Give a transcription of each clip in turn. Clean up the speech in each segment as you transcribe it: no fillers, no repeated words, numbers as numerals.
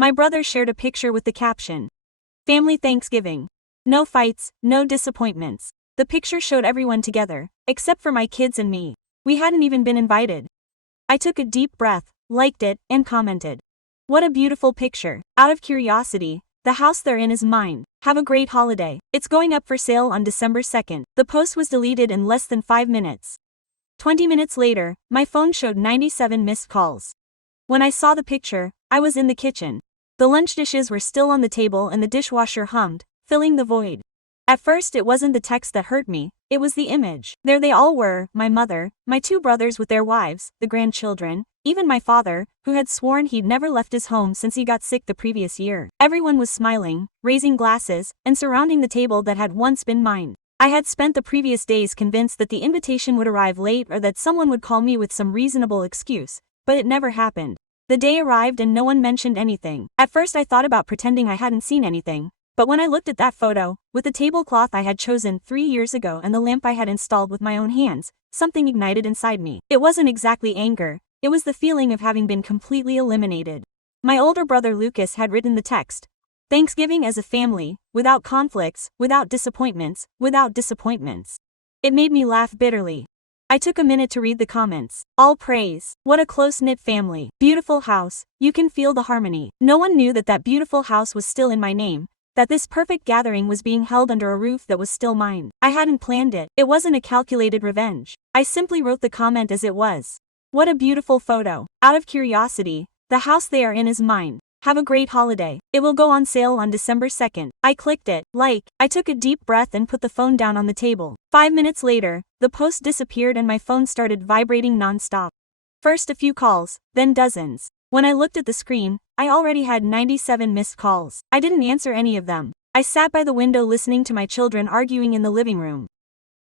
My brother shared a picture with the caption, "Family Thanksgiving. No fights, no disappointments." The picture showed everyone together, except for my kids and me. We hadn't even been invited. I took a deep breath, liked it, and commented, "What a beautiful picture. Out of curiosity, the house they're in is mine. Have a great holiday. It's going up for sale on December 2nd. The post was deleted in less than 5 minutes. 20 minutes later, my phone showed 97 missed calls. When I saw the picture, I was in the kitchen. The lunch dishes were still on the table and the dishwasher hummed, filling the void. At first it wasn't the text that hurt me, it was the image. There they all were, my mother, my 2 brothers with their wives, the grandchildren, even my father, who had sworn he'd never left his home since he got sick the previous year. Everyone was smiling, raising glasses, and surrounding the table that had once been mine. I had spent the previous days convinced that the invitation would arrive late or that someone would call me with some reasonable excuse, but it never happened. The day arrived and no one mentioned anything. At first I thought about pretending I hadn't seen anything. But when I looked at that photo, with the tablecloth I had chosen 3 years ago and the lamp I had installed with my own hands, something ignited inside me. It wasn't exactly anger, it was the feeling of having been completely eliminated. My older brother Lucas had written the text, "Thanksgiving as a family, without conflicts, without disappointments, without disappointments." It made me laugh bitterly. I took a minute to read the comments. All praise. What a close-knit family. Beautiful house, you can feel the harmony. No one knew that that beautiful house was still in my name. That this perfect gathering was being held under a roof that was still mine. I hadn't planned it. It wasn't a calculated revenge. I simply wrote the comment as it was. What a beautiful photo. Out of curiosity, the house they are in is mine. Have a great holiday. It will go on sale on December 2nd. I clicked it, like. I took a deep breath and put the phone down on the table. 5 minutes later, the post disappeared and my phone started vibrating non-stop. First a few calls, then dozens. When I looked at the screen, I already had 97 missed calls. I didn't answer any of them. I sat by the window listening to my children arguing in the living room.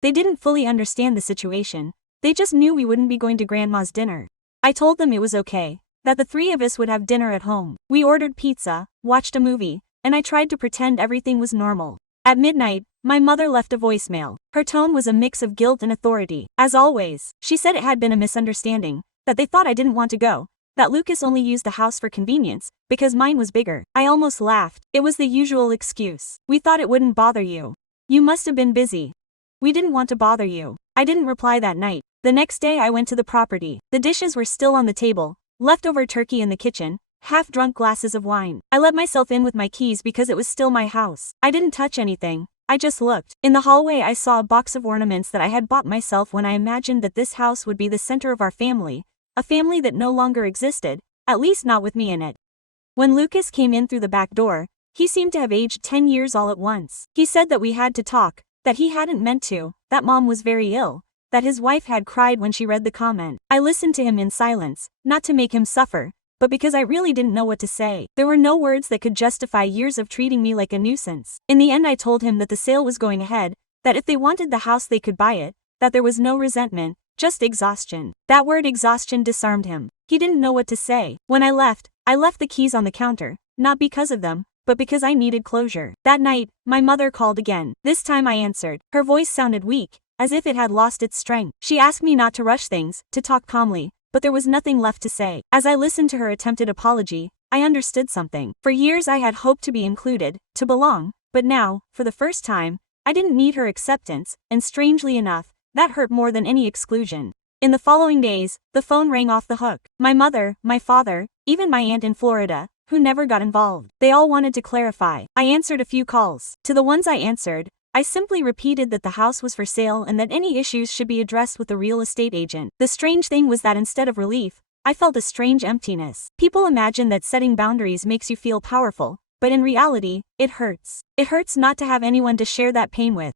They didn't fully understand the situation. They just knew we wouldn't be going to Grandma's dinner. I told them it was okay, that the 3 of us would have dinner at home. We ordered pizza, watched a movie, and I tried to pretend everything was normal. At midnight, my mother left a voicemail. Her tone was a mix of guilt and authority. As always, she said it had been a misunderstanding, that they thought I didn't want to go, that Lucas only used the house for convenience, because mine was bigger. I almost laughed. It was the usual excuse. We thought it wouldn't bother you. You must have been busy. We didn't want to bother you. I didn't reply that night. The next day I went to the property. The dishes were still on the table, leftover turkey in the kitchen, half-drunk glasses of wine. I let myself in with my keys because it was still my house. I didn't touch anything. I just looked. In the hallway I saw a box of ornaments that I had bought myself when I imagined that this house would be the center of our family. A family that no longer existed, at least not with me in it. When Lucas came in through the back door, he seemed to have aged 10 years all at once. He said that we had to talk, that he hadn't meant to, that Mom was very ill, that his wife had cried when she read the comment. I listened to him in silence, not to make him suffer, but because I really didn't know what to say. There were no words that could justify years of treating me like a nuisance. In the end I told him that the sale was going ahead, that if they wanted the house they could buy it, that there was no resentment, just exhaustion. That word exhaustion disarmed him. He didn't know what to say. When I left the keys on the counter, not because of them, but because I needed closure. That night, my mother called again. This time I answered. Her voice sounded weak, as if it had lost its strength. She asked me not to rush things, to talk calmly, but there was nothing left to say. As I listened to her attempted apology, I understood something. For years I had hoped to be included, to belong, but now, for the first time, I didn't need her acceptance, and strangely enough, that hurt more than any exclusion. In the following days, the phone rang off the hook. My mother, my father, even my aunt in Florida, who never got involved. They all wanted to clarify. I answered a few calls. To the ones I answered, I simply repeated that the house was for sale and that any issues should be addressed with the real estate agent. The strange thing was that instead of relief, I felt a strange emptiness. People imagine that setting boundaries makes you feel powerful, but in reality, it hurts. It hurts not to have anyone to share that pain with.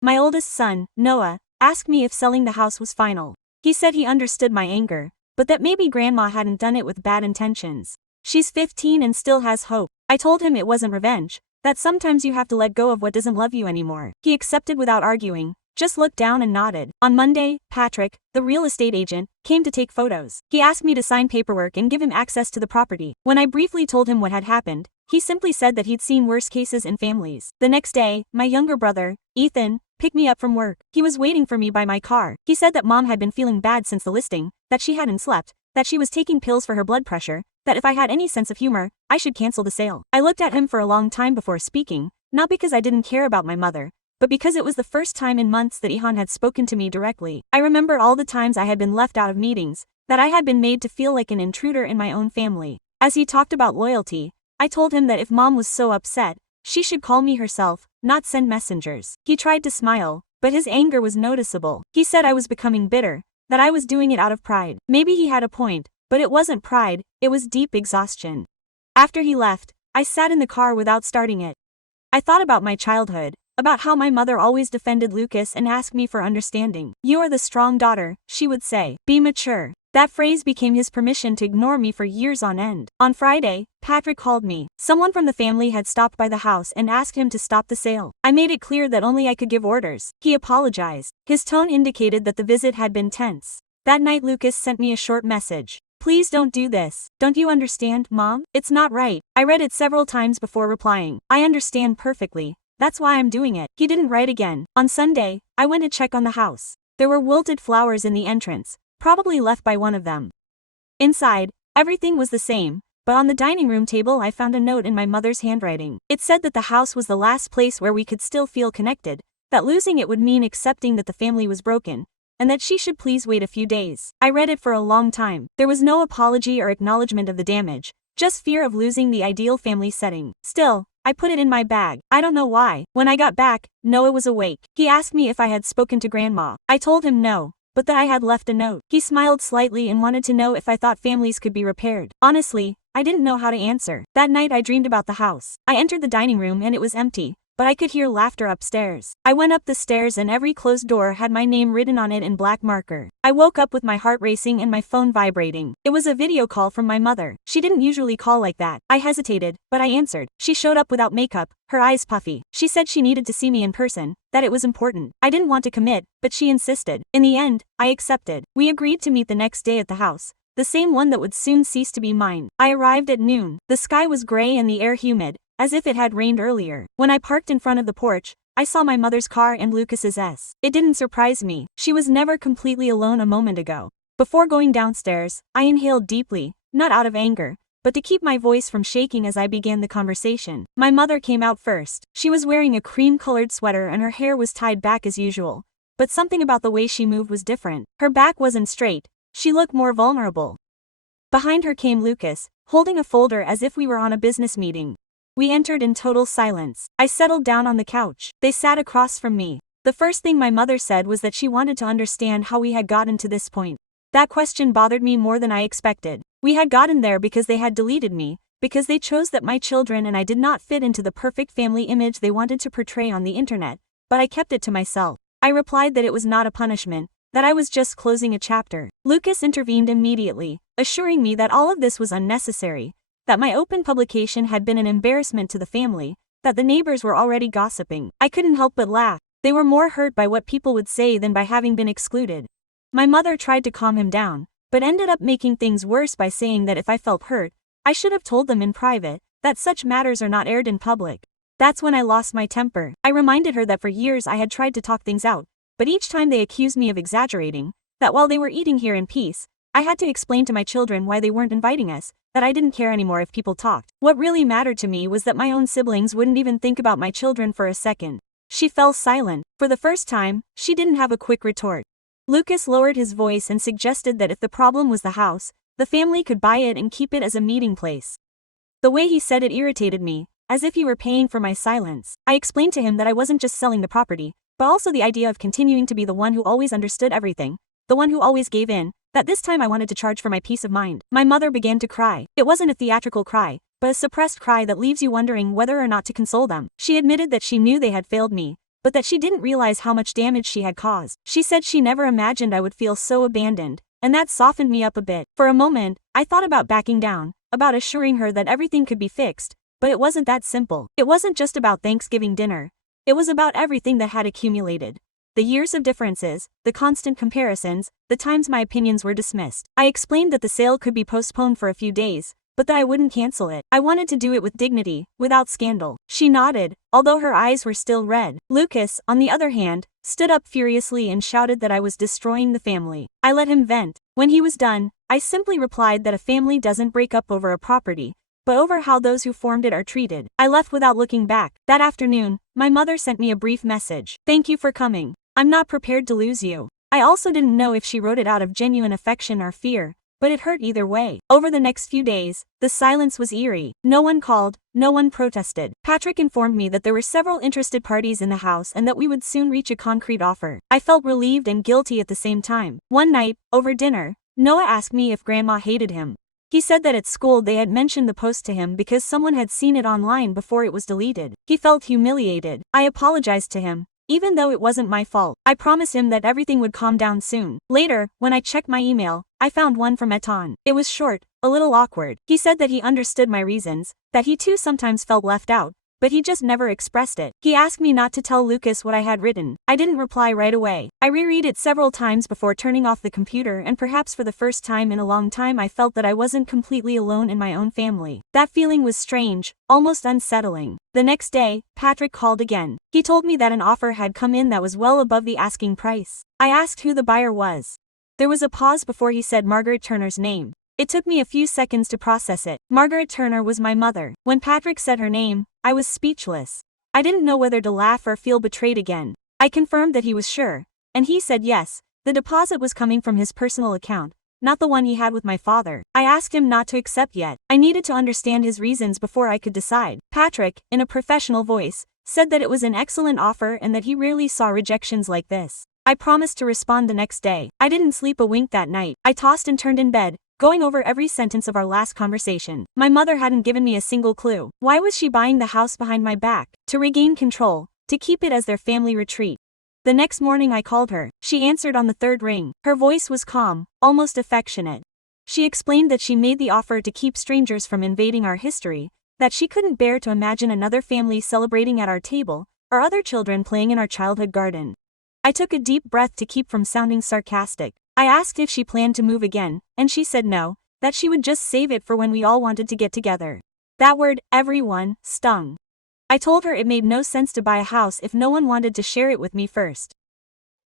My oldest son, Noah, asked me if selling the house was final. He said he understood my anger, but that maybe Grandma hadn't done it with bad intentions. She's 15 and still has hope. I told him it wasn't revenge, that sometimes you have to let go of what doesn't love you anymore. He accepted without arguing, just looked down and nodded. On Monday, Patrick, the real estate agent, came to take photos. He asked me to sign paperwork and give him access to the property. When I briefly told him what had happened, he simply said that he'd seen worse cases in families. The next day, my younger brother, Ethan, picked me up from work. He was waiting for me by my car. He said that Mom had been feeling bad since the listing, that she hadn't slept, that she was taking pills for her blood pressure, that if I had any sense of humor, I should cancel the sale. I looked at him for a long time before speaking, not because I didn't care about my mother, but because it was the first time in months that Ihan had spoken to me directly. I remember all the times I had been left out of meetings, that I had been made to feel like an intruder in my own family. As he talked about loyalty, I told him that if Mom was so upset, she should call me herself, not send messengers. He tried to smile, but his anger was noticeable. He said I was becoming bitter, that I was doing it out of pride. Maybe he had a point, but it wasn't pride, it was deep exhaustion. After he left, I sat in the car without starting it. I thought about my childhood, about how my mother always defended Lucas and asked me for understanding. "You are the strong daughter," she would say. "Be mature." That phrase became his permission to ignore me for years on end. On Friday, Patrick called me. Someone from the family had stopped by the house and asked him to stop the sale. I made it clear that only I could give orders. He apologized. His tone indicated that the visit had been tense. That night Lucas sent me a short message. "Please don't do this. Don't you understand, Mom? It's not right." I read it several times before replying. "I understand perfectly. That's why I'm doing it." He didn't write again. On Sunday, I went to check on the house. There were wilted flowers in the entrance, probably left by one of them. Inside, everything was the same, but on the dining room table I found a note in my mother's handwriting. It said that the house was the last place where we could still feel connected, that losing it would mean accepting that the family was broken, and that she should please wait a few days. I read it for a long time. There was no apology or acknowledgement of the damage, just fear of losing the ideal family setting. Still, I put it in my bag. I don't know why. When I got back, Noah was awake. He asked me if I had spoken to Grandma. I told him no, but that I had left a note. He smiled slightly and wanted to know if I thought families could be repaired. Honestly, I didn't know how to answer. That night I dreamed about the house. I entered the dining room and it was empty, but I could hear laughter upstairs. I went up the stairs and every closed door had my name written on it in black marker. I woke up with my heart racing and my phone vibrating. It was a video call from my mother. She didn't usually call like that. I hesitated, but I answered. She showed up without makeup, her eyes puffy. She said she needed to see me in person, that it was important. I didn't want to commit, but she insisted. In the end, I accepted. We agreed to meet the next day at the house, the same one that would soon cease to be mine. I arrived at noon. The sky was gray and the air humid, as if it had rained earlier. When I parked in front of the porch, I saw my mother's car and Lucas's S. It didn't surprise me. She was never completely alone a moment ago. Before going downstairs, I inhaled deeply, not out of anger, but to keep my voice from shaking as I began the conversation. My mother came out first. She was wearing a cream-colored sweater and her hair was tied back as usual, but something about the way she moved was different. Her back wasn't straight. She looked more vulnerable. Behind her came Lucas, holding a folder as if we were on a business meeting. We entered in total silence. I settled down on the couch. They sat across from me. The first thing my mother said was that she wanted to understand how we had gotten to this point. That question bothered me more than I expected. We had gotten there because they had deleted me, because they chose that my children and I did not fit into the perfect family image they wanted to portray on the internet, but I kept it to myself. I replied that it was not a punishment, that I was just closing a chapter. Lucas intervened immediately, assuring me that all of this was unnecessary, that my open publication had been an embarrassment to the family, that the neighbors were already gossiping. I couldn't help but laugh. They were more hurt by what people would say than by having been excluded. My mother tried to calm him down, but ended up making things worse by saying that if I felt hurt, I should have told them in private, that such matters are not aired in public. That's when I lost my temper. I reminded her that for years I had tried to talk things out, but each time they accused me of exaggerating, that while they were eating here in peace, I had to explain to my children why they weren't inviting us, that I didn't care anymore if people talked. What really mattered to me was that my own siblings wouldn't even think about my children for a second. She fell silent. For the first time, she didn't have a quick retort. Lucas lowered his voice and suggested that if the problem was the house, the family could buy it and keep it as a meeting place. The way he said it irritated me, as if he were paying for my silence. I explained to him that I wasn't just selling the property, but also the idea of continuing to be the one who always understood everything, the one who always gave in, that this time I wanted to charge for my peace of mind. My mother began to cry. It wasn't a theatrical cry, but a suppressed cry that leaves you wondering whether or not to console them. She admitted that she knew they had failed me, but that she didn't realize how much damage she had caused. She said she never imagined I would feel so abandoned, and that softened me up a bit. For a moment, I thought about backing down, about assuring her that everything could be fixed, but it wasn't that simple. It wasn't just about Thanksgiving dinner. It was about everything that had accumulated. The years of differences, the constant comparisons, the times my opinions were dismissed. I explained that the sale could be postponed for a few days, but that I wouldn't cancel it. I wanted to do it with dignity, without scandal. She nodded, although her eyes were still red. Lucas, on the other hand, stood up furiously and shouted that I was destroying the family. I let him vent. When he was done, I simply replied that a family doesn't break up over a property, but over how those who formed it are treated. I left without looking back. That afternoon, my mother sent me a brief message. "Thank you for coming. I'm not prepared to lose you." I also didn't know if she wrote it out of genuine affection or fear, but it hurt either way. Over the next few days, the silence was eerie. No one called, no one protested. Patrick informed me that there were several interested parties in the house and that we would soon reach a concrete offer. I felt relieved and guilty at the same time. One night, over dinner, Noah asked me if Grandma hated him. He said that at school they had mentioned the post to him because someone had seen it online before it was deleted. He felt humiliated. I apologized to him, even though it wasn't my fault. I promised him that everything would calm down soon. Later, when I checked my email, I found one from Etan. It was short, a little awkward. He said that he understood my reasons, that he too sometimes felt left out, but he just never expressed it. He asked me not to tell Lucas what I had written. I didn't reply right away. I reread it several times before turning off the computer, and perhaps for the first time in a long time I felt that I wasn't completely alone in my own family. That feeling was strange, almost unsettling. The next day, Patrick called again. He told me that an offer had come in that was well above the asking price. I asked who the buyer was. There was a pause before he said Margaret Turner's name. It took me a few seconds to process it. Margaret Turner was my mother. When Patrick said her name, I was speechless. I didn't know whether to laugh or feel betrayed again. I confirmed that he was sure, and he said yes, the deposit was coming from his personal account, not the one he had with my father. I asked him not to accept yet. I needed to understand his reasons before I could decide. Patrick, in a professional voice, said that it was an excellent offer and that he rarely saw rejections like this. I promised to respond the next day. I didn't sleep a wink that night. I tossed and turned in bed, going over every sentence of our last conversation. My mother hadn't given me a single clue. Why was she buying the house behind my back? To regain control, to keep it as their family retreat. The next morning I called her. She answered on the third ring. Her voice was calm, almost affectionate. She explained that she made the offer to keep strangers from invading our history, that she couldn't bear to imagine another family celebrating at our table, or other children playing in our childhood garden. I took a deep breath to keep from sounding sarcastic. I asked if she planned to move again, and she said no, that she would just save it for when we all wanted to get together. That word, everyone, stung. I told her it made no sense to buy a house if no one wanted to share it with me first.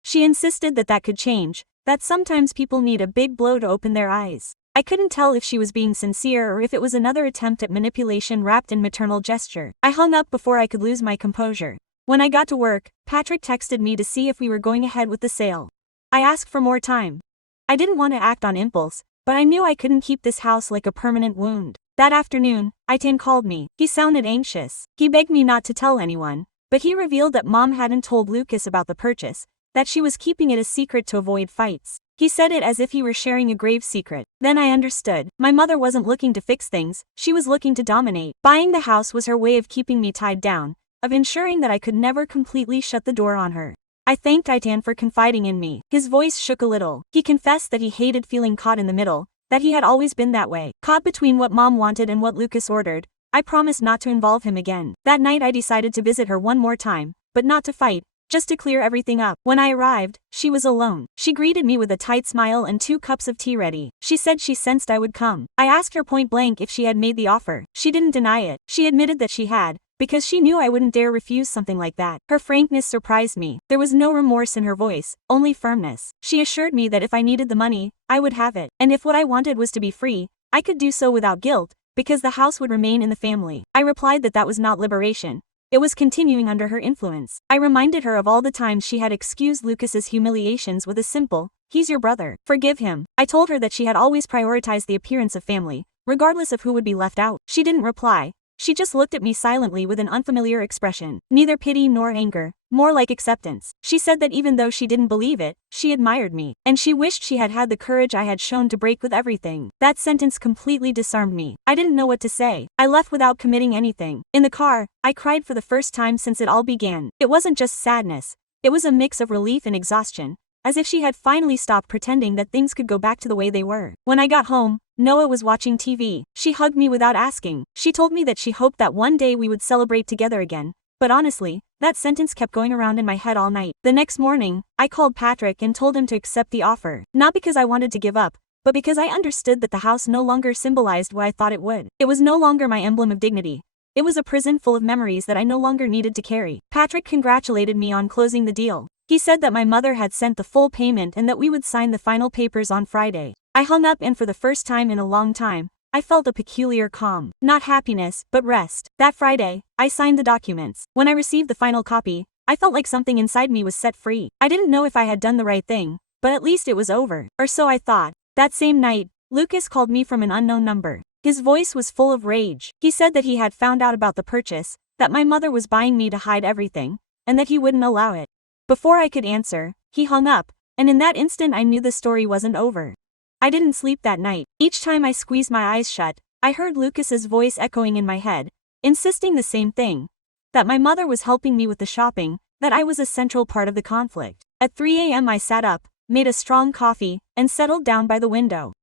She insisted that that could change, that sometimes people need a big blow to open their eyes. I couldn't tell if she was being sincere or if it was another attempt at manipulation wrapped in maternal gesture. I hung up before I could lose my composure. When I got to work, Patrick texted me to see if we were going ahead with the sale. I asked for more time. I didn't want to act on impulse, but I knew I couldn't keep this house like a permanent wound. That afternoon, Aitan called me. He sounded anxious. He begged me not to tell anyone, but he revealed that Mom hadn't told Lucas about the purchase, that she was keeping it a secret to avoid fights. He said it as if he were sharing a grave secret. Then I understood. My mother wasn't looking to fix things, she was looking to dominate. Buying the house was her way of keeping me tied down, of ensuring that I could never completely shut the door on her. I thanked Aitan for confiding in me. His voice shook a little. He confessed that he hated feeling caught in the middle, that he had always been that way, caught between what Mom wanted and what Lucas ordered. I promised not to involve him again. That night I decided to visit her one more time, but not to fight, just to clear everything up. When I arrived, she was alone. She greeted me with a tight smile and 2 cups of tea ready. She said she sensed I would come. I asked her point blank if she had made the offer. She didn't deny it. She admitted that she had, because she knew I wouldn't dare refuse something like that. Her frankness surprised me. There was no remorse in her voice, only firmness. She assured me that if I needed the money, I would have it, and if what I wanted was to be free, I could do so without guilt, because the house would remain in the family. I replied that that was not liberation. It was continuing under her influence. I reminded her of all the times she had excused Lucas's humiliations with a simple, "He's your brother. Forgive him." I told her that she had always prioritized the appearance of family, regardless of who would be left out. She didn't reply. She just looked at me silently with an unfamiliar expression. Neither pity nor anger, more like acceptance. She said that even though she didn't believe it, she admired me, and she wished she had had the courage I had shown to break with everything. That sentence completely disarmed me. I didn't know what to say. I left without committing anything. In the car, I cried for the first time since it all began. It wasn't just sadness. It was a mix of relief and exhaustion, as if she had finally stopped pretending that things could go back to the way they were. When I got home, Noah was watching TV. She hugged me without asking. She told me that she hoped that one day we would celebrate together again, but honestly, that sentence kept going around in my head all night. The next morning, I called Patrick and told him to accept the offer, not because I wanted to give up, but because I understood that the house no longer symbolized what I thought it would. It was no longer my emblem of dignity. It was a prison full of memories that I no longer needed to carry. Patrick congratulated me on closing the deal. He said that my mother had sent the full payment and that we would sign the final papers on Friday. I hung up, and for the first time in a long time, I felt a peculiar calm. Not happiness, but rest. That Friday, I signed the documents. When I received the final copy, I felt like something inside me was set free. I didn't know if I had done the right thing, but at least it was over. Or so I thought. That same night, Lucas called me from an unknown number. His voice was full of rage. He said that he had found out about the purchase, that my mother was buying me to hide everything, and that he wouldn't allow it. Before I could answer, he hung up, and in that instant I knew the story wasn't over. I didn't sleep that night. Each time I squeezed my eyes shut, I heard Lucas's voice echoing in my head, insisting the same thing. That my mother was helping me with the shopping, that I was a central part of the conflict. At 3 a.m. I sat up, made a strong coffee, and settled down by the window.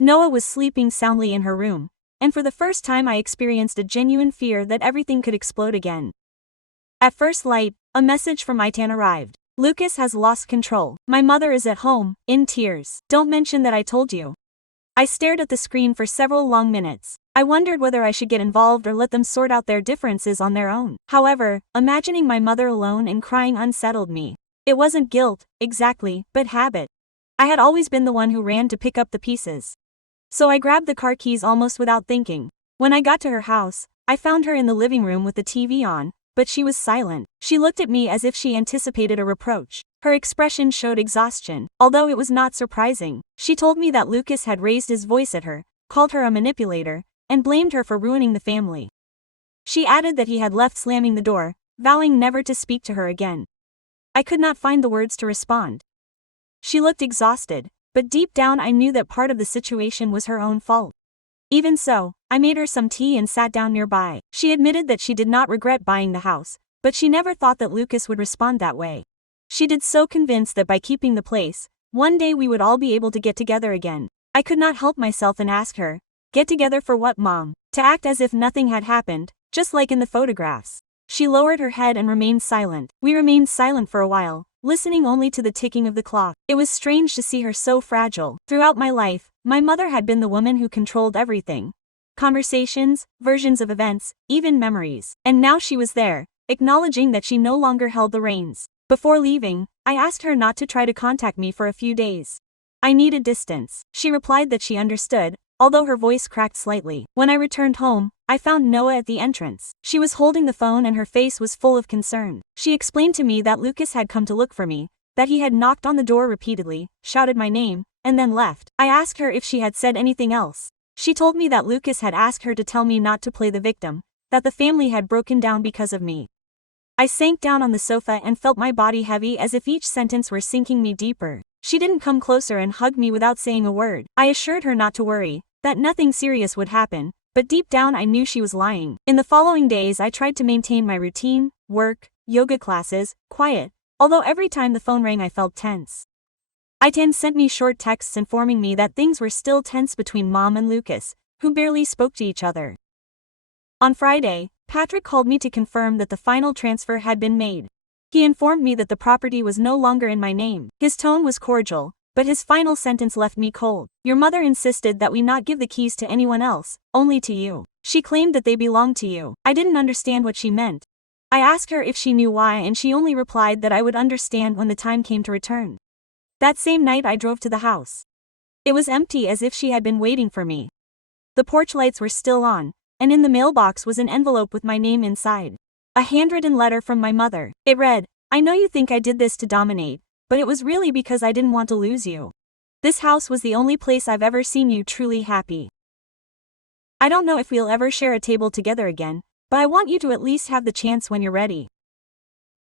Noah was sleeping soundly in her room, and for the first time I experienced a genuine fear that everything could explode again. At first light, a message from Itan arrived. Lucas has lost control. My mother is at home, in tears. Don't mention that I told you. I stared at the screen for several long minutes. I wondered whether I should get involved or let them sort out their differences on their own. However, imagining my mother alone and crying unsettled me. It wasn't guilt, exactly, but habit. I had always been the one who ran to pick up the pieces. So I grabbed the car keys almost without thinking. When I got to her house, I found her in the living room with the TV on, but she was silent. She looked at me as if she anticipated a reproach. Her expression showed exhaustion, although it was not surprising. She told me that Lucas had raised his voice at her, called her a manipulator, and blamed her for ruining the family. She added that he had left slamming the door, vowing never to speak to her again. I could not find the words to respond. She looked exhausted, but deep down I knew that part of the situation was her own fault. Even so, I made her some tea and sat down nearby. She admitted that she did not regret buying the house, but she never thought that Lucas would respond that way. She did so convinced that by keeping the place, one day we would all be able to get together again. I could not help myself and ask her, "Get together for what, Mom?" To act as if nothing had happened, just like in the photographs. She lowered her head and remained silent. We remained silent for a while, listening only to the ticking of the clock. It was strange to see her so fragile. Throughout my life, my mother had been the woman who controlled everything. Conversations, versions of events, even memories. And now she was there, acknowledging that she no longer held the reins. Before leaving, I asked her not to try to contact me for a few days. I needed distance. She replied that she understood, although her voice cracked slightly. When I returned home, I found Noah at the entrance. She was holding the phone and her face was full of concern. She explained to me that Lucas had come to look for me, that he had knocked on the door repeatedly, shouted my name, and then left. I asked her if she had said anything else. She told me that Lucas had asked her to tell me not to play the victim, that the family had broken down because of me. I sank down on the sofa and felt my body heavy as if each sentence were sinking me deeper. She didn't come closer and hug me without saying a word. I assured her not to worry, that nothing serious would happen, but deep down I knew she was lying. In the following days I tried to maintain my routine, work, yoga classes, quiet, although every time the phone rang I felt tense. Itan sent me short texts informing me that things were still tense between Mom and Lucas, who barely spoke to each other. On Friday, Patrick called me to confirm that the final transfer had been made. He informed me that the property was no longer in my name. His tone was cordial, but his final sentence left me cold. Your mother insisted that we not give the keys to anyone else, only to you. She claimed that they belonged to you. I didn't understand what she meant. I asked her if she knew why and she only replied that I would understand when the time came to return. That same night I drove to the house. It was empty as if she had been waiting for me. The porch lights were still on, and in the mailbox was an envelope with my name inside. A handwritten letter from my mother. It read, "I know you think I did this to dominate, but it was really because I didn't want to lose you. This house was the only place I've ever seen you truly happy. I don't know if we'll ever share a table together again, but I want you to at least have the chance when you're ready.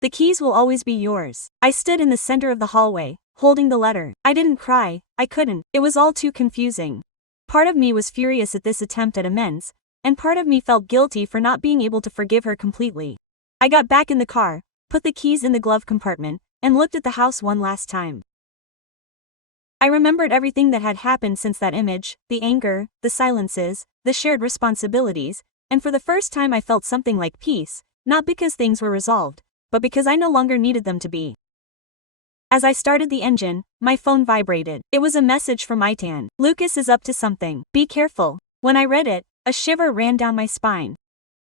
The keys will always be yours." I stood in the center of the hallway, holding the letter. I didn't cry, I couldn't, it was all too confusing. Part of me was furious at this attempt at amends, and part of me felt guilty for not being able to forgive her completely. I got back in the car, put the keys in the glove compartment, and looked at the house one last time. I remembered everything that had happened since that image, the anger, the silences, the shared responsibilities, and for the first time I felt something like peace, not because things were resolved, but because I no longer needed them to be. As I started the engine, my phone vibrated. It was a message from Itan. "Lucas is up to something. Be careful." When I read it, a shiver ran down my spine.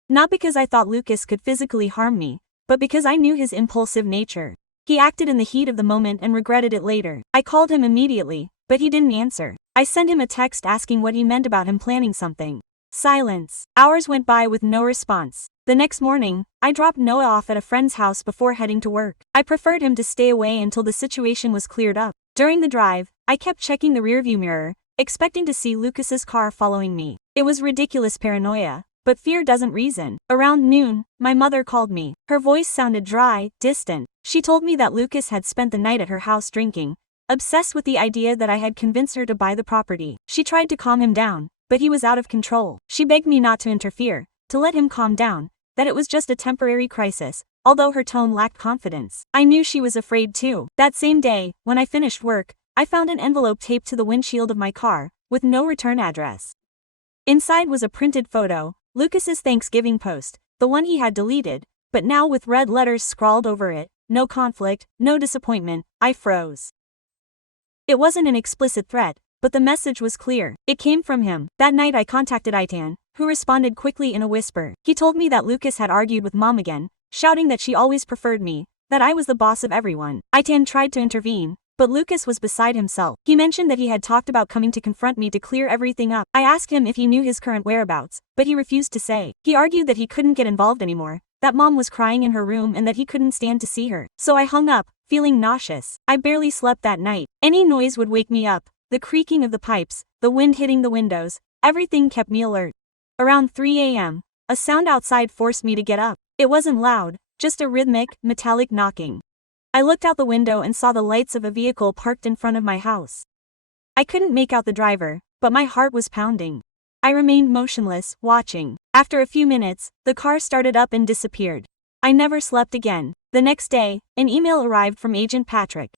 Not because I thought Lucas could physically harm me, but because I knew his impulsive nature. He acted in the heat of the moment and regretted it later. I called him immediately, but he didn't answer. I sent him a text asking what he meant about him planning something. Silence. Hours went by with no response. The next morning, I dropped Noah off at a friend's house before heading to work. I preferred him to stay away until the situation was cleared up. During the drive, I kept checking the rearview mirror, expecting to see Lucas's car following me. It was ridiculous paranoia, but fear doesn't reason. Around noon, my mother called me. Her voice sounded dry, distant. She told me that Lucas had spent the night at her house drinking, obsessed with the idea that I had convinced her to buy the property. She tried to calm him down, but he was out of control. She begged me not to interfere, to let him calm down, that it was just a temporary crisis, although her tone lacked confidence. I knew she was afraid too. That same day, when I finished work, I found an envelope taped to the windshield of my car, with no return address. Inside was a printed photo, Lucas's Thanksgiving post, the one he had deleted, but now with red letters scrawled over it, no conflict, no disappointment. I froze. It wasn't an explicit threat, but the message was clear. It came from him. That night I contacted Itan, who responded quickly in a whisper. He told me that Lucas had argued with Mom again, shouting that she always preferred me, that I was the boss of everyone. Itan tried to intervene, but Lucas was beside himself. He mentioned that he had talked about coming to confront me to clear everything up. I asked him if he knew his current whereabouts, but he refused to say. He argued that he couldn't get involved anymore, that Mom was crying in her room and that he couldn't stand to see her. So I hung up, feeling nauseous. I barely slept that night. Any noise would wake me up. The creaking of the pipes, the wind hitting the windows, everything kept me alert. Around 3 a.m., a sound outside forced me to get up. It wasn't loud, just a rhythmic, metallic knocking. I looked out the window and saw the lights of a vehicle parked in front of my house. I couldn't make out the driver, but my heart was pounding. I remained motionless, watching. After a few minutes, the car started up and disappeared. I never slept again. The next day, an email arrived from Agent Patrick.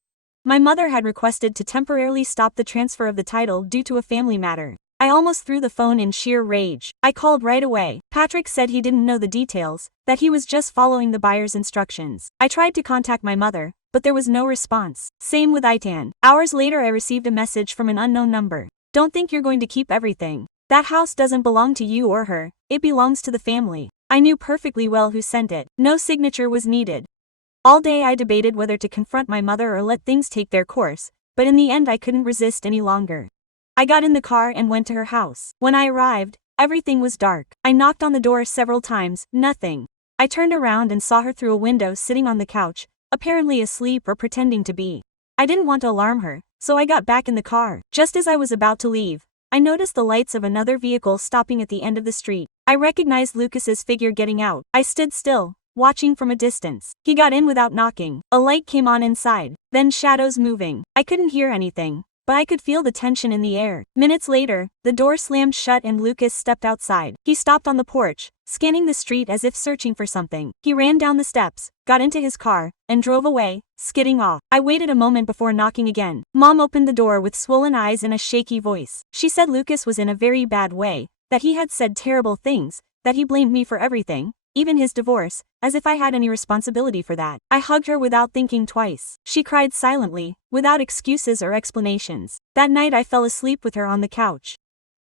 My mother had requested to temporarily stop the transfer of the title due to a family matter. I almost threw the phone in sheer rage. I called right away. Patrick said he didn't know the details, that he was just following the buyer's instructions. I tried to contact my mother, but there was no response. Same with Itan. Hours later I received a message from an unknown number. Don't think you're going to keep everything. That house doesn't belong to you or her, it belongs to the family. I knew perfectly well who sent it. No signature was needed. All day I debated whether to confront my mother or let things take their course, but in the end I couldn't resist any longer. I got in the car and went to her house. When I arrived, everything was dark. I knocked on the door several times, nothing. I turned around and saw her through a window sitting on the couch, apparently asleep or pretending to be. I didn't want to alarm her, so I got back in the car. Just as I was about to leave, I noticed the lights of another vehicle stopping at the end of the street. I recognized Lucas's figure getting out. I stood still, watching from a distance. He got in without knocking. A light came on inside, then shadows moving. I couldn't hear anything, but I could feel the tension in the air. Minutes later, the door slammed shut and Lucas stepped outside. He stopped on the porch, scanning the street as if searching for something. He ran down the steps, got into his car, and drove away, skidding off. I waited a moment before knocking again. Mom opened the door with swollen eyes and a shaky voice. She said Lucas was in a very bad way, that he had said terrible things, that he blamed me for everything, even his divorce, as if I had any responsibility for that. I hugged her without thinking twice. She cried silently, without excuses or explanations. That night I fell asleep with her on the couch.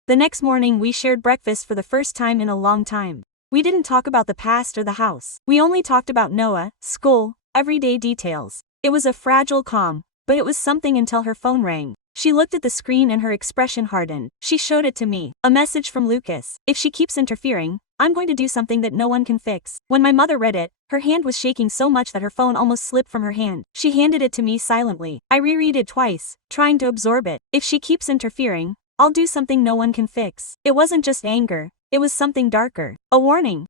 The next morning we shared breakfast for the first time in a long time. We didn't talk about the past or the house. We only talked about Noah, school, everyday details. It was a fragile calm, but it was something until her phone rang. She looked at the screen and her expression hardened. She showed it to me. A message from Lucas. If she keeps interfering, I'm going to do something that no one can fix. When my mother read it, her hand was shaking so much that her phone almost slipped from her hand. She handed it to me silently. I reread it twice, trying to absorb it. If she keeps interfering, I'll do something no one can fix. It wasn't just anger, it was something darker. A warning.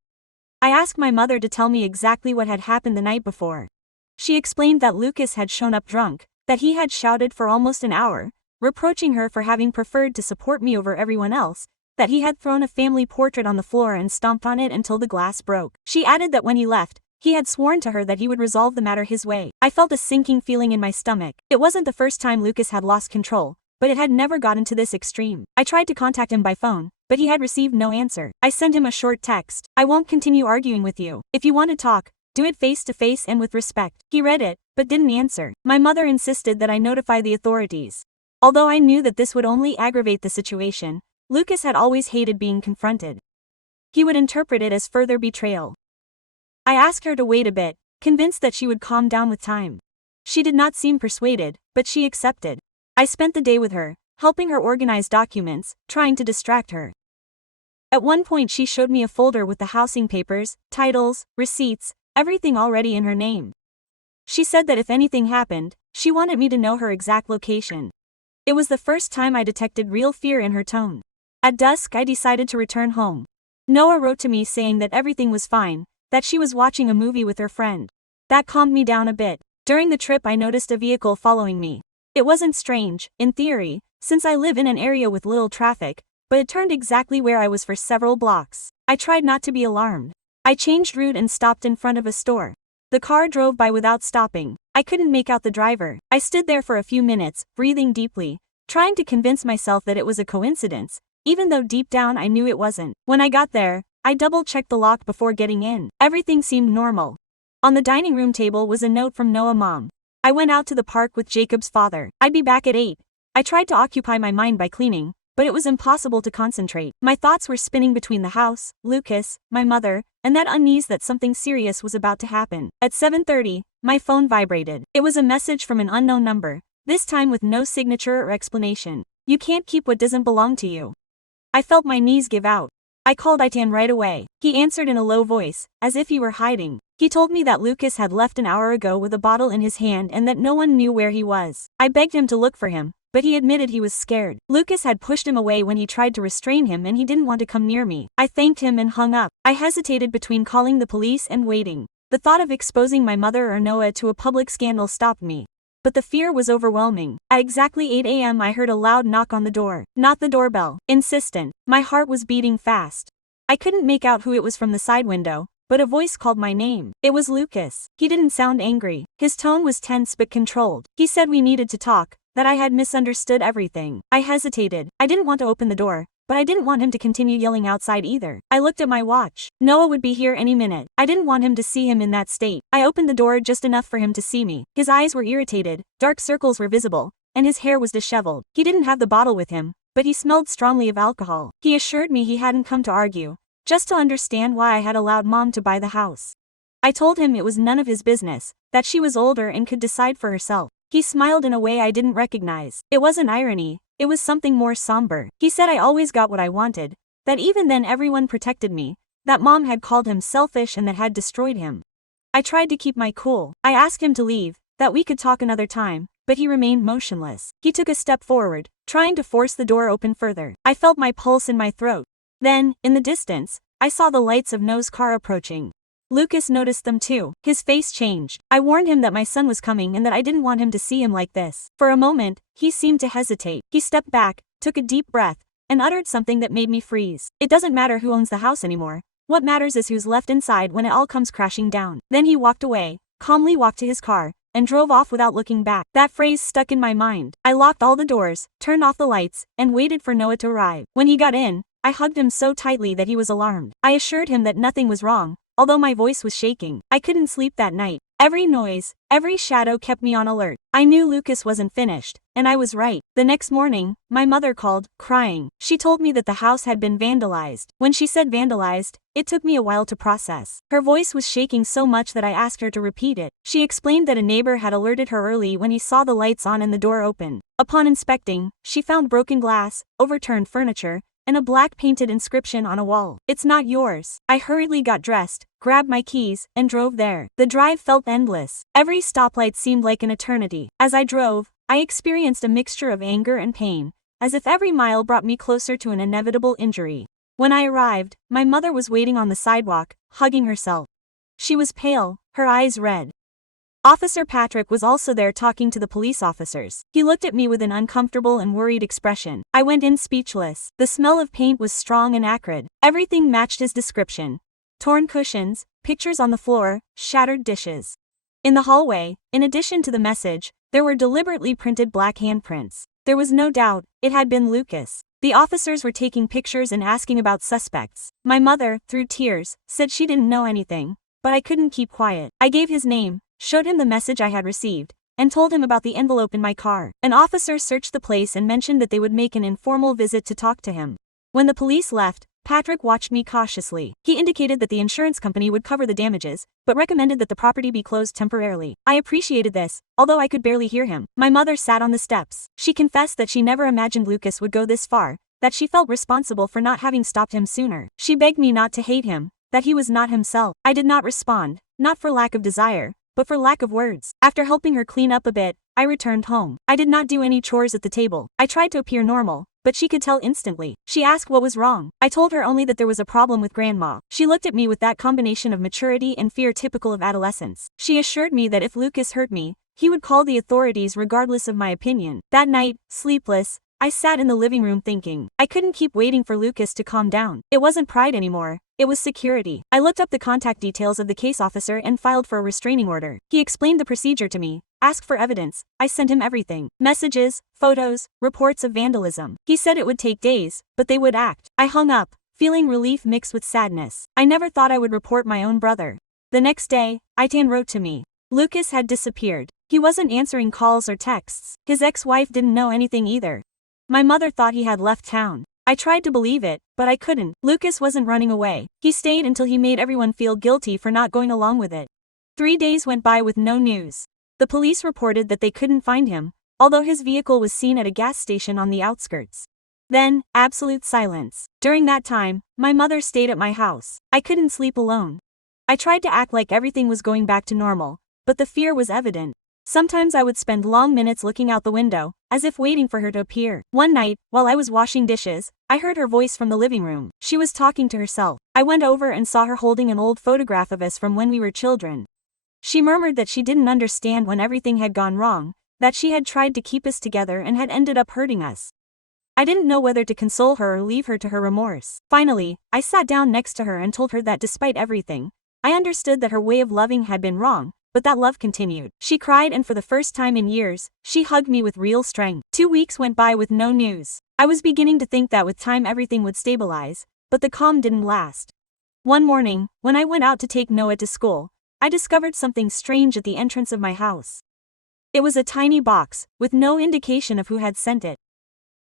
I asked my mother to tell me exactly what had happened the night before. She explained that Lucas had shown up drunk, that he had shouted for almost an hour, reproaching her for having preferred to support me over everyone else, that he had thrown a family portrait on the floor and stomped on it until the glass broke. She added that when he left, he had sworn to her that he would resolve the matter his way. I felt a sinking feeling in my stomach. It wasn't the first time Lucas had lost control, but it had never gotten to this extreme. I tried to contact him by phone, but he had received no answer. I sent him a short text. I won't continue arguing with you. If you want to talk, do it face to face and with respect. He read it, but didn't answer. My mother insisted that I notify the authorities. Although I knew that this would only aggravate the situation, Lucas had always hated being confronted. He would interpret it as further betrayal. I asked her to wait a bit, convinced that she would calm down with time. She did not seem persuaded, but she accepted. I spent the day with her, helping her organize documents, trying to distract her. At one point she showed me a folder with the housing papers, titles, receipts, everything already in her name. She said that if anything happened, she wanted me to know her exact location. It was the first time I detected real fear in her tone. At dusk I decided to return home. Noah wrote to me saying that everything was fine, that she was watching a movie with her friend. That calmed me down a bit. During the trip I noticed a vehicle following me. It wasn't strange, in theory, since I live in an area with little traffic, but it turned exactly where I was for several blocks. I tried not to be alarmed. I changed route and stopped in front of a store. The car drove by without stopping. I couldn't make out the driver. I stood there for a few minutes, breathing deeply, trying to convince myself that it was a coincidence, even though deep down I knew it wasn't. When I got there, I double-checked the lock before getting in. Everything seemed normal. On the dining room table was a note from Noah's mom. I went out to the park with Jacob's father. I'd be back at 8. I tried to occupy my mind by cleaning, but it was impossible to concentrate. My thoughts were spinning between the house, Lucas, my mother, and that unease that something serious was about to happen. At 7:30, my phone vibrated. It was a message from an unknown number, this time with no signature or explanation. You can't keep what doesn't belong to you. I felt my knees give out. I called Itan right away. He answered in a low voice, as if he were hiding. He told me that Lucas had left an hour ago with a bottle in his hand and that no one knew where he was. I begged him to look for him, but he admitted he was scared. Lucas had pushed him away when he tried to restrain him and he didn't want to come near me. I thanked him and hung up. I hesitated between calling the police and waiting. The thought of exposing my mother or Noah to a public scandal stopped me. But the fear was overwhelming. At exactly 8 a.m. I heard a loud knock on the door. Not the doorbell. Insistent. My heart was beating fast. I couldn't make out who it was from the side window, but a voice called my name. It was Lucas. He didn't sound angry. His tone was tense but controlled. He said we needed to talk, that I had misunderstood everything. I hesitated. I didn't want to open the door, but I didn't want him to continue yelling outside either. I looked at my watch. Noah would be here any minute. I didn't want him to see him in that state. I opened the door just enough for him to see me. His eyes were irritated, dark circles were visible, and his hair was disheveled. He didn't have the bottle with him, but he smelled strongly of alcohol. He assured me he hadn't come to argue, just to understand why I had allowed Mom to buy the house. I told him it was none of his business, that she was older and could decide for herself. He smiled in a way I didn't recognize. It wasn't irony, it was something more somber. He said I always got what I wanted, that even then everyone protected me, that Mom had called him selfish and that had destroyed him. I tried to keep my cool. I asked him to leave, that we could talk another time, but he remained motionless. He took a step forward, trying to force the door open further. I felt my pulse in my throat. Then, in the distance, I saw the lights of Noah's car approaching. Lucas noticed them too. His face changed. I warned him that my son was coming and that I didn't want him to see him like this. For a moment, he seemed to hesitate. He stepped back, took a deep breath, and uttered something that made me freeze. It doesn't matter who owns the house anymore. What matters is who's left inside when it all comes crashing down. Then he walked away, calmly walked to his car, and drove off without looking back. That phrase stuck in my mind. I locked all the doors, turned off the lights, and waited for Noah to arrive. When he got in, I hugged him so tightly that he was alarmed. I assured him that nothing was wrong, although my voice was shaking. I couldn't sleep that night. Every noise, every shadow kept me on alert. I knew Lucas wasn't finished, and I was right. The next morning, my mother called, crying. She told me that the house had been vandalized. When she said vandalized, it took me a while to process. Her voice was shaking so much that I asked her to repeat it. She explained that a neighbor had alerted her early when he saw the lights on and the door open. Upon inspecting, she found broken glass, overturned furniture, and a black painted inscription on a wall. It's not yours. I hurriedly got dressed, grabbed my keys, and drove there. The drive felt endless. Every stoplight seemed like an eternity. As I drove, I experienced a mixture of anger and pain, as if every mile brought me closer to an inevitable injury. When I arrived, my mother was waiting on the sidewalk, hugging herself. She was pale, her eyes red. Officer Patrick was also there talking to the police officers. He looked at me with an uncomfortable and worried expression. I went in speechless. The smell of paint was strong and acrid. Everything matched his description. Torn cushions, pictures on the floor, shattered dishes. In the hallway, in addition to the message, there were deliberately printed black handprints. There was no doubt, it had been Lucas. The officers were taking pictures and asking about suspects. My mother, through tears, said she didn't know anything, but I couldn't keep quiet. I gave his name, showed him the message I had received, and told him about the envelope in my car. An officer searched the place and mentioned that they would make an informal visit to talk to him. When the police left, Patrick watched me cautiously. He indicated that the insurance company would cover the damages, but recommended that the property be closed temporarily. I appreciated this, although I could barely hear him. My mother sat on the steps. She confessed that she never imagined Lucas would go this far, that she felt responsible for not having stopped him sooner. She begged me not to hate him, that he was not himself. I did not respond, not for lack of desire, but for lack of words. After helping her clean up a bit, I returned home. I did not do any chores at the table. I tried to appear normal, but she could tell instantly. She asked what was wrong. I told her only that there was a problem with Grandma. She looked at me with that combination of maturity and fear typical of adolescence. She assured me that if Lucas hurt me, he would call the authorities regardless of my opinion. That night, sleepless, I sat in the living room thinking. I couldn't keep waiting for Lucas to calm down. It wasn't pride anymore. It was security. I looked up the contact details of the case officer and filed for a restraining order. He explained the procedure to me, asked for evidence. I sent him everything. Messages, photos, reports of vandalism. He said it would take days, but they would act. I hung up, feeling relief mixed with sadness. I never thought I would report my own brother. The next day, Aitan wrote to me. Lucas had disappeared. He wasn't answering calls or texts. His ex-wife didn't know anything either. My mother thought he had left town. I tried to believe it, but I couldn't. Lucas wasn't running away. He stayed until he made everyone feel guilty for not going along with it. 3 days went by with no news. The police reported that they couldn't find him, although his vehicle was seen at a gas station on the outskirts. Then, absolute silence. During that time, my mother stayed at my house. I couldn't sleep alone. I tried to act like everything was going back to normal, but the fear was evident. Sometimes I would spend long minutes looking out the window, as if waiting for her to appear. One night, while I was washing dishes, I heard her voice from the living room. She was talking to herself. I went over and saw her holding an old photograph of us from when we were children. She murmured that she didn't understand when everything had gone wrong, that she had tried to keep us together and had ended up hurting us. I didn't know whether to console her or leave her to her remorse. Finally, I sat down next to her and told her that despite everything, I understood that her way of loving had been wrong, but that love continued. She cried, and for the first time in years, she hugged me with real strength. 2 weeks went by with no news. I was beginning to think that with time everything would stabilize, but the calm didn't last. One morning, when I went out to take Noah to school, I discovered something strange at the entrance of my house. It was a tiny box, with no indication of who had sent it.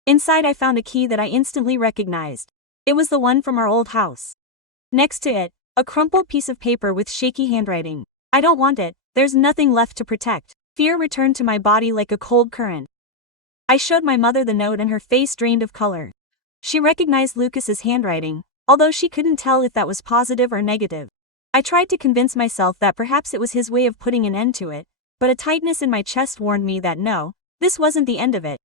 Inside I found a key that I instantly recognized. It was the one from our old house. Next to it, a crumpled piece of paper with shaky handwriting. I don't want it. There's nothing left to protect. Fear returned to my body like a cold current. I showed my mother the note and her face drained of color. She recognized Lucas's handwriting, although she couldn't tell if that was positive or negative. I tried to convince myself that perhaps it was his way of putting an end to it, but a tightness in my chest warned me that no, this wasn't the end of it.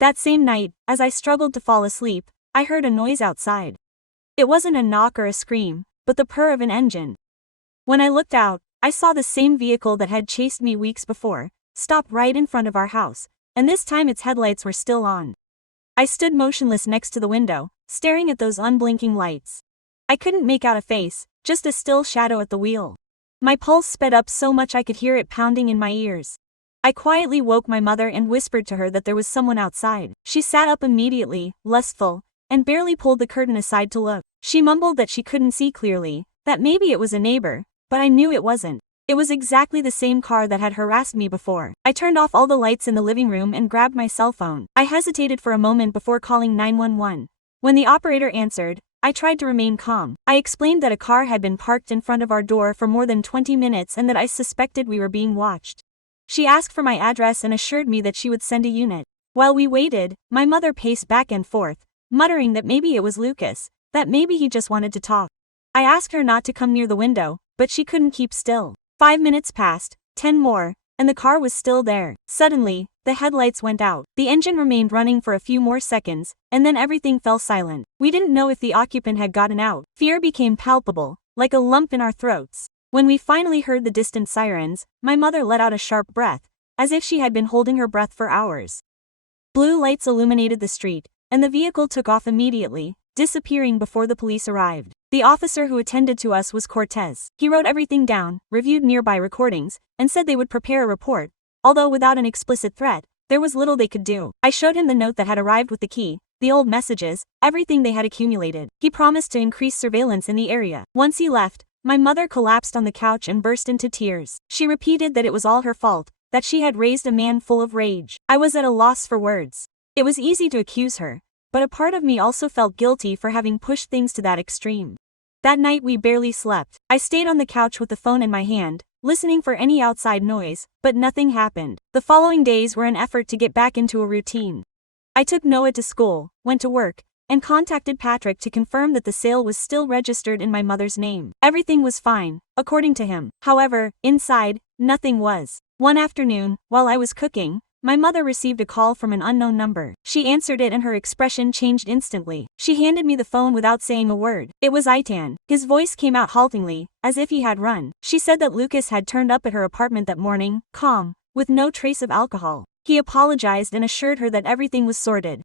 That same night, as I struggled to fall asleep, I heard a noise outside. It wasn't a knock or a scream, but the purr of an engine. When I looked out, I saw the same vehicle that had chased me weeks before, stop right in front of our house, and this time its headlights were still on. I stood motionless next to the window, staring at those unblinking lights. I couldn't make out a face, just a still shadow at the wheel. My pulse sped up so much I could hear it pounding in my ears. I quietly woke my mother and whispered to her that there was someone outside. She sat up immediately, lustful, and barely pulled the curtain aside to look. She mumbled that she couldn't see clearly, that maybe it was a neighbor, but I knew it wasn't. It was exactly the same car that had harassed me before. I turned off all the lights in the living room and grabbed my cell phone. I hesitated for a moment before calling 911. When the operator answered, I tried to remain calm. I explained that a car had been parked in front of our door for more than 20 minutes and that I suspected we were being watched. She asked for my address and assured me that she would send a unit. While we waited, my mother paced back and forth, muttering that maybe it was Lucas, that maybe he just wanted to talk. I asked her not to come near the window, but she couldn't keep still. 5 minutes passed, 10 more, and the car was still there. Suddenly, the headlights went out. The engine remained running for a few more seconds, and then everything fell silent. We didn't know if the occupant had gotten out. Fear became palpable, like a lump in our throats. When we finally heard the distant sirens, my mother let out a sharp breath, as if she had been holding her breath for hours. Blue lights illuminated the street, and the vehicle took off immediately, disappearing before the police arrived. The officer who attended to us was Cortez. He wrote everything down, reviewed nearby recordings, and said they would prepare a report, although without an explicit threat, there was little they could do. I showed him the note that had arrived with the key, the old messages, everything they had accumulated. He promised to increase surveillance in the area. Once he left, my mother collapsed on the couch and burst into tears. She repeated that it was all her fault, that she had raised a man full of rage. I was at a loss for words. It was easy to accuse her, but a part of me also felt guilty for having pushed things to that extreme. That night we barely slept. I stayed on the couch with the phone in my hand, listening for any outside noise, but nothing happened. The following days were an effort to get back into a routine. I took Noah to school, went to work, and contacted Patrick to confirm that the sale was still registered in my mother's name. Everything was fine, according to him. However, inside, nothing was. One afternoon, while I was cooking, my mother received a call from an unknown number. She answered it and her expression changed instantly. She handed me the phone without saying a word. It was Itan. His voice came out haltingly, as if he had run. She said that Lucas had turned up at her apartment that morning, calm, with no trace of alcohol. He apologized and assured her that everything was sorted.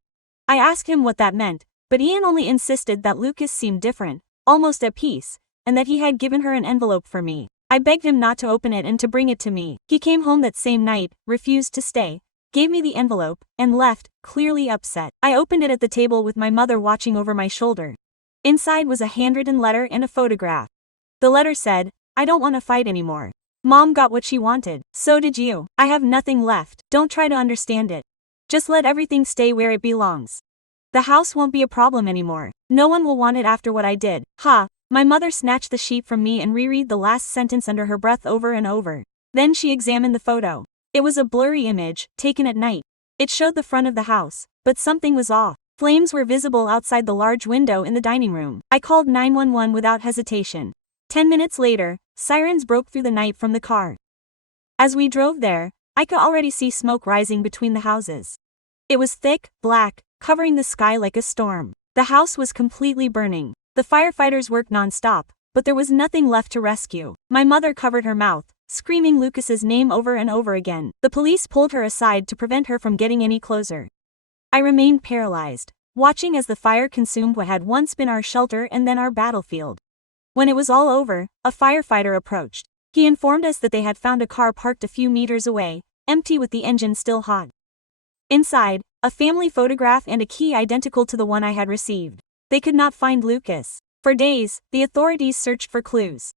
I asked him what that meant, but Ian only insisted that Lucas seemed different, almost at peace, and that he had given her an envelope for me. I begged him not to open it and to bring it to me. He came home that same night, refused to stay, gave me the envelope, and left, clearly upset. I opened it at the table with my mother watching over my shoulder. Inside was a handwritten letter and a photograph. The letter said, "I don't want to fight anymore. Mom got what she wanted. So did you. I have nothing left. Don't try to understand it. Just let everything stay where it belongs. The house won't be a problem anymore. No one will want it after what I did." Ha! My mother snatched the sheet from me and reread the last sentence under her breath over and over. Then she examined the photo. It was a blurry image, taken at night. It showed the front of the house, but something was off. Flames were visible outside the large window in the dining room. I called 911 without hesitation. 10 minutes later, sirens broke through the night from the car. As we drove there, I could already see smoke rising between the houses. It was thick, black, covering the sky like a storm. The house was completely burning. The firefighters worked non-stop, but there was nothing left to rescue. My mother covered her mouth, screaming Lucas's name over and over again. The police pulled her aside to prevent her from getting any closer. I remained paralyzed, watching as the fire consumed what had once been our shelter and then our battlefield. When it was all over, a firefighter approached. He informed us that they had found a car parked a few meters away, empty with the engine still hot. Inside, a family photograph and a key identical to the one I had received. They could not find Lucas. For days, the authorities searched for clues.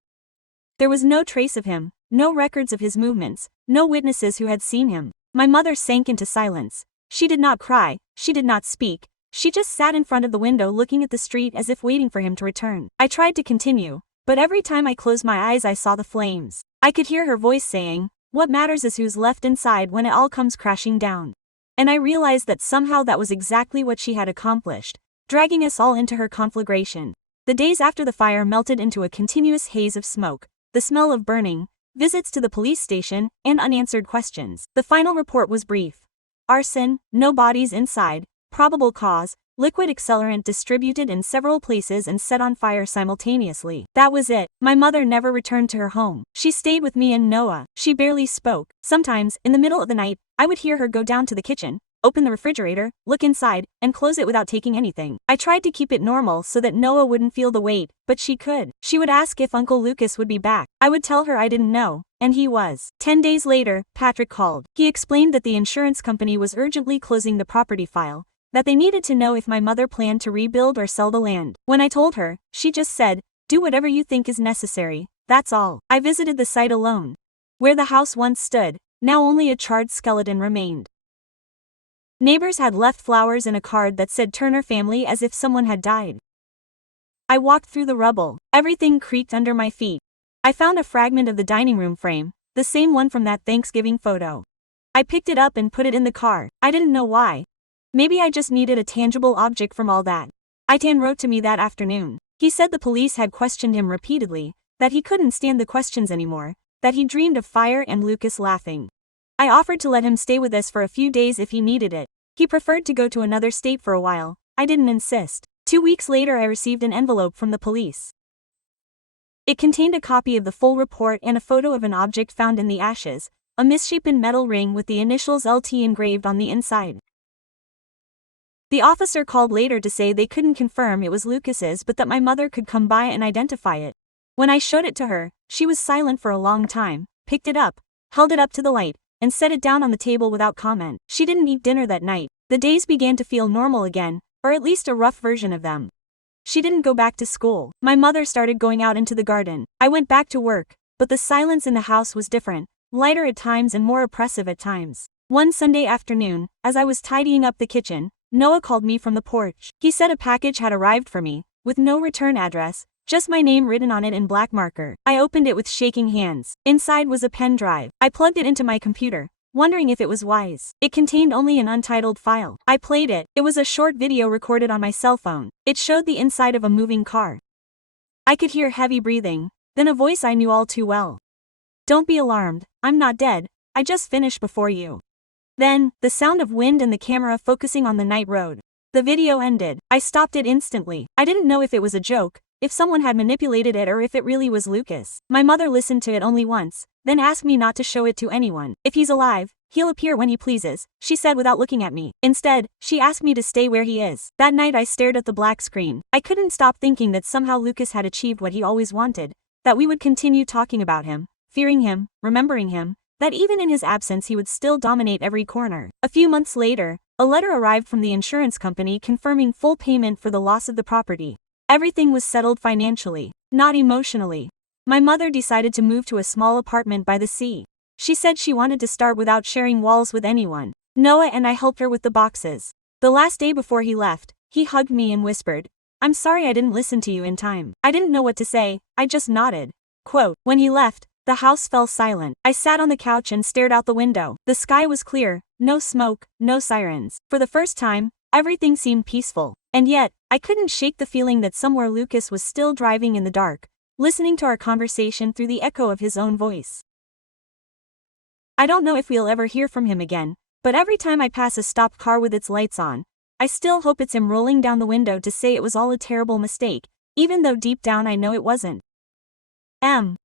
There was no trace of him, no records of his movements, no witnesses who had seen him. My mother sank into silence. She did not cry, she did not speak, she just sat in front of the window looking at the street as if waiting for him to return. I tried to continue, but every time I closed my eyes I saw the flames. I could hear her voice saying, "What matters is who's left inside when it all comes crashing down." And I realized that somehow that was exactly what she had accomplished, dragging us all into her conflagration. The days after the fire melted into a continuous haze of smoke, the smell of burning, visits to the police station, and unanswered questions. The final report was brief. Arson, no bodies inside, probable cause, liquid accelerant distributed in several places and set on fire simultaneously. That was it. My mother never returned to her home. She stayed with me and Noah. She barely spoke. Sometimes, in the middle of the night, I would hear her go down to the kitchen, open the refrigerator, look inside, and close it without taking anything. I tried to keep it normal so that Noah wouldn't feel the weight, but she could. She would ask if Uncle Lucas would be back. I would tell her I didn't know, and he was. 10 days later, Patrick called. He explained that the insurance company was urgently closing the property file, that they needed to know if my mother planned to rebuild or sell the land. When I told her, she just said, "Do whatever you think is necessary, that's all." I visited the site alone. Where the house once stood, now only a charred skeleton remained. Neighbors had left flowers and a card that said Turner family as if someone had died. I walked through the rubble. Everything creaked under my feet. I found a fragment of the dining room frame, the same one from that Thanksgiving photo. I picked it up and put it in the car. I didn't know why. Maybe I just needed a tangible object from all that. Itan wrote to me that afternoon. He said the police had questioned him repeatedly, that he couldn't stand the questions anymore, that he dreamed of fire and Lucas laughing. I offered to let him stay with us for a few days if he needed it. He preferred to go to another state for a while. I didn't insist. 2 weeks later I received an envelope from the police. It contained a copy of the full report and a photo of an object found in the ashes, a misshapen metal ring with the initials LT engraved on the inside. The officer called later to say they couldn't confirm it was Lucas's but that my mother could come by and identify it. When I showed it to her, she was silent for a long time, picked it up, held it up to the light, and set it down on the table without comment. She didn't eat dinner that night. The days began to feel normal again, or at least a rough version of them. She didn't go back to school. My mother started going out into the garden. I went back to work, but the silence in the house was different, lighter at times and more oppressive at times. One Sunday afternoon, as I was tidying up the kitchen, Noah called me from the porch. He said a package had arrived for me, with no return address, just my name written on it in black marker. I opened it with shaking hands. Inside was a pen drive. I plugged it into my computer, wondering if it was wise. It contained only an untitled file. I played it. It was a short video recorded on my cell phone. It showed the inside of a moving car. I could hear heavy breathing, then a voice I knew all too well. "Don't be alarmed, I'm not dead, I just finished before you." Then, the sound of wind and the camera focusing on the night road. The video ended. I stopped it instantly. I didn't know if it was a joke, if someone had manipulated it, or if it really was Lucas. My mother listened to it only once, then asked me not to show it to anyone. "If he's alive, he'll appear when he pleases," she said without looking at me. Instead, she asked me to stay where he is. That night I stared at the black screen. I couldn't stop thinking that somehow Lucas had achieved what he always wanted, that we would continue talking about him, fearing him, remembering him, that even in his absence he would still dominate every corner. A few months later, a letter arrived from the insurance company confirming full payment for the loss of the property. Everything was settled financially, not emotionally. My mother decided to move to a small apartment by the sea. She said she wanted to start without sharing walls with anyone. Noah and I helped her with the boxes. The last day before he left, he hugged me and whispered, "I'm sorry I didn't listen to you in time." I didn't know what to say, I just nodded. Quote, when he left, the house fell silent. I sat on the couch and stared out the window. The sky was clear, no smoke, no sirens. For the first time, everything seemed peaceful. And yet, I couldn't shake the feeling that somewhere Lucas was still driving in the dark, listening to our conversation through the echo of his own voice. I don't know if we'll ever hear from him again, but every time I pass a stopped car with its lights on, I still hope it's him rolling down the window to say it was all a terrible mistake, even though deep down I know it wasn't.